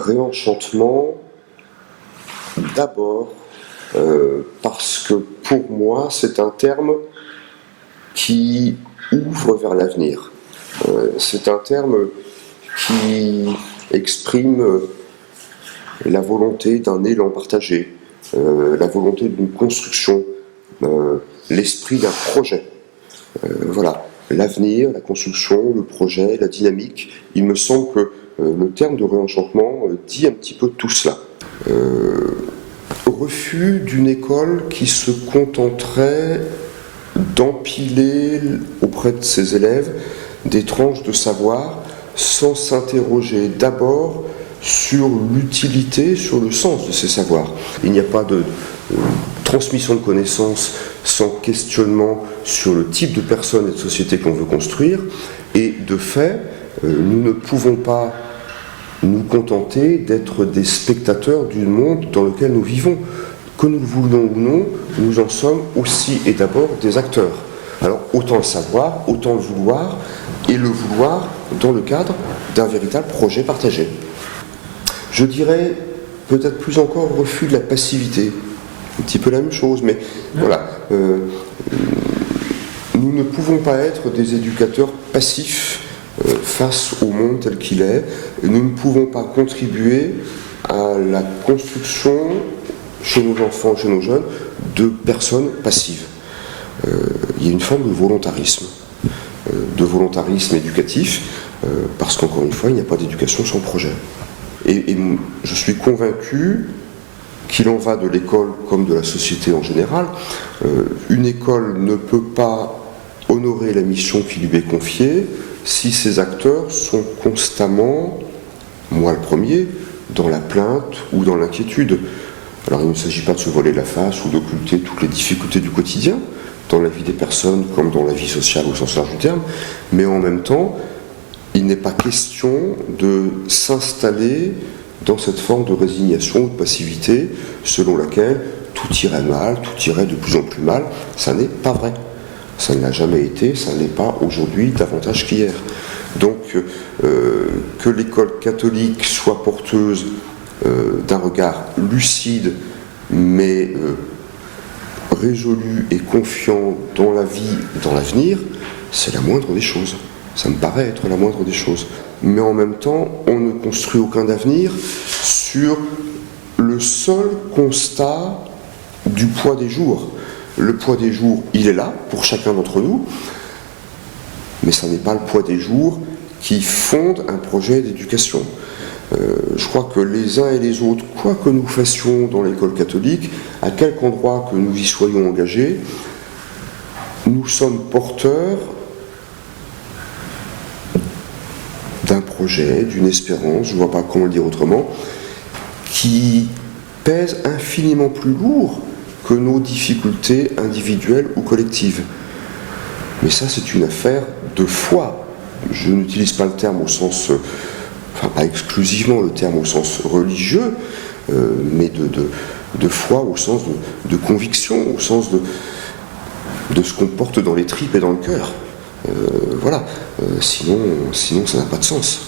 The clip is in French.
Réenchantement, d'abord parce que pour moi c'est un terme qui ouvre vers l'avenir. C'est un terme qui exprime la volonté d'un élan partagé, la volonté d'une construction, l'esprit d'un projet. Voilà, l'avenir, la construction, le projet, la dynamique. Il me semble que le terme de réenchantement dit un petit peu tout cela. Refus d'une école qui se contenterait d'empiler auprès de ses élèves des tranches de savoir sans s'interroger d'abord sur l'utilité, sur le sens de ces savoirs. Il n'y a pas de transmission de connaissances sans questionnement sur le type de personne et de société qu'on veut construire, et de fait, nous ne pouvons pas nous contenter d'être des spectateurs du monde dans lequel nous vivons. Que nous le voulons ou non, nous en sommes aussi et d'abord des acteurs. Alors autant le savoir, autant le vouloir, et le vouloir dans le cadre d'un véritable projet partagé. Je dirais peut-être plus encore refus de la passivité. Un petit peu la même chose, mais voilà. Nous ne pouvons pas être des éducateurs passifs face au monde tel qu'il est. Nous ne pouvons pas contribuer à la construction chez nos enfants, chez nos jeunes, de personnes passives. Il y a une forme de volontarisme éducatif, parce qu'encore une fois, il n'y a pas d'éducation sans projet. Et je suis convaincu qu'il en va de l'école comme de la société en général. Une école ne peut pas honorer la mission qui lui est confiée si ses acteurs sont constamment, moi le premier, dans la plainte ou dans l'inquiétude. Alors il ne s'agit pas de se voiler la face ou d'occulter toutes les difficultés du quotidien, dans la vie des personnes comme dans la vie sociale au sens large du terme, mais en même temps, il n'est pas question de s'installer dans cette forme de résignation ou de passivité selon laquelle tout irait mal, tout irait de plus en plus mal. Ça n'est pas vrai. Ça ne l'a jamais été, ça ne l'est pas aujourd'hui davantage qu'hier. Donc que l'école catholique soit porteuse d'un regard lucide mais résolu et confiant dans la vie, dans l'avenir, c'est la moindre des choses. Ça me paraît être la moindre des choses. Mais en même temps, on ne construit aucun avenir sur le seul constat du poids des jours. Le poids des jours, il est là pour chacun d'entre nous, mais ça n'est pas le poids des jours qui fonde un projet d'éducation. Je crois que les uns et les autres, quoi que nous fassions dans l'école catholique, à quelque endroit que nous y soyons engagés, nous sommes porteurs d'un projet, d'une espérance, je ne vois pas comment le dire autrement, qui pèse infiniment plus lourd que nos difficultés individuelles ou collectives. Mais ça, c'est une affaire de foi. Je n'utilise pas le terme au sens, enfin pas exclusivement le terme au sens religieux, mais de foi au sens de conviction, au sens de ce qu'on porte dans les tripes et dans le cœur. Voilà, sinon ça n'a pas de sens.